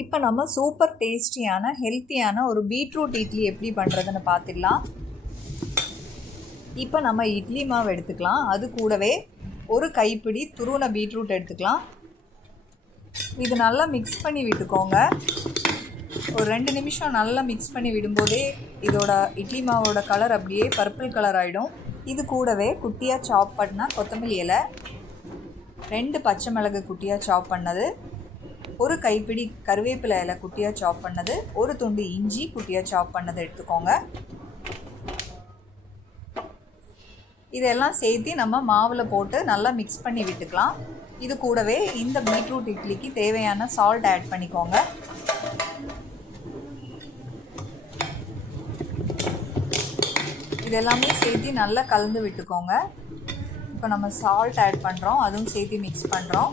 இப்போ நம்ம சூப்பர் டேஸ்டியான ஹெல்த்தியான ஒரு பீட்ரூட் இட்லி எப்படி பண்ணுறதுன்னு பார்த்துடலாம். இப்போ நம்ம இட்லி மாவு எடுத்துக்கலாம். அது கூடவே ஒரு கைப்பிடி துருவன பீட்ரூட் எடுத்துக்கலாம். இது நல்லா மிக்ஸ் பண்ணி விட்டுக்கோங்க. ஒரு 2 நிமிஷம் நல்லா மிக்ஸ் பண்ணி விடும்போதே இதோட இட்லி மாவோட கலர் அப்படியே பர்பிள் கலர் ஆகிடும். இது கூடவே குட்டியாக சாப் பண்ண கொத்தமல்லி இலை, 2 பச்சை மிளகு குட்டியாக சாப் பண்ணது, ஒரு கைப்பிடி கருவேப்பிலை இலை குட்டியாக சாப் பண்ணது, ஒரு துண்டு இஞ்சி குட்டியாக சாப் பண்ணது எடுத்துக்கோங்க. இதெல்லாம் சேர்த்து நம்ம மாவில் போட்டு நல்லா மிக்ஸ் பண்ணி விட்டுக்கலாம். இது கூடவே இந்த பீட்ரூட் இட்லிக்கு தேவையான சால்ட் ஆட் பண்ணிக்கோங்க. இதெல்லாமே சேர்த்து நல்லா கலந்து விட்டுக்கோங்க. இப்போ நம்ம சால்ட் ஆட் பண்ணுறோம், அதுவும் சேர்த்து மிக்ஸ் பண்ணுறோம்.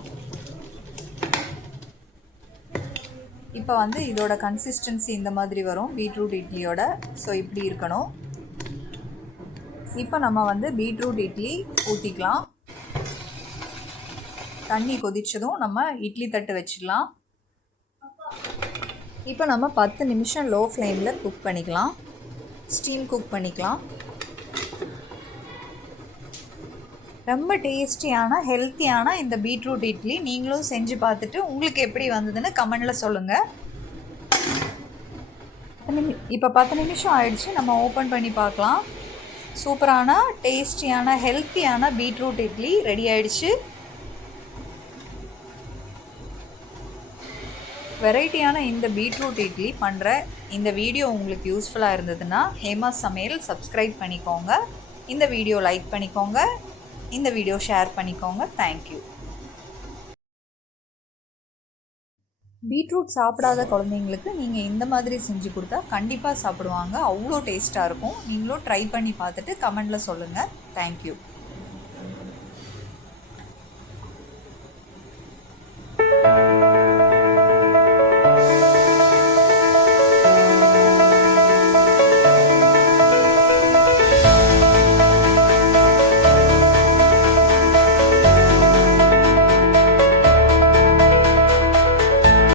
இப்போ இதோட கன்சிஸ்டன்சி இந்த மாதிரி வரும் பீட்ரூட் இட்லியோட. ஸோ இப்படி இருக்கணும். இப்போ நம்ம பீட்ரூட் இட்லி ஊற்றிக்கலாம். தண்ணி கொதிச்சதும் நம்ம இட்லி தட்டு வச்சிடலாம். இப்போ நம்ம 10 நிமிஷம் லோ ஃப்ளேமில் குக் பண்ணிக்கலாம், ஸ்டீம் குக் பண்ணிக்கலாம். ரொம்ப டேஸ்டியான ஹெல்த்தியான இந்த பீட்ரூட் இட்லி நீங்களும் செஞ்சு பார்த்துட்டு உங்களுக்கு எப்படி வந்ததுன்னு கமெண்டில் சொல்லுங்கள். இப்போ 10 நிமிஷம் ஆயிடுச்சு. நம்ம ஓப்பன் பண்ணி பார்க்கலாம். சூப்பரான டேஸ்டியான ஹெல்த்தியான பீட்ரூட் இட்லி ரெடி ஆயிடுச்சு. வெரைட்டியான இந்த பீட்ரூட் இட்லி பண்ணுற இந்த வீடியோ உங்களுக்கு யூஸ்ஃபுல்லாக இருந்ததுன்னா ஹேமா சமையல் சப்ஸ்கிரைப் பண்ணிக்கோங்க. இந்த வீடியோ லைக் பண்ணிக்கோங்க. இந்த வீடியோ ஷேர் பண்ணிக்கோங்க. தேங்க்யூ. பீட்ரூட் சாப்பிடாத குழந்தைங்களுக்கு நீங்கள் இந்த மாதிரி செஞ்சு கொடுத்தா கண்டிப்பாக சாப்பிடுவாங்க. அவ்வளோ டேஸ்ட்டாக இருக்கும். நீங்களும் ட்ரை பண்ணி பார்த்துட்டு கமெண்டில் சொல்லுங்கள். தேங்க்யூ.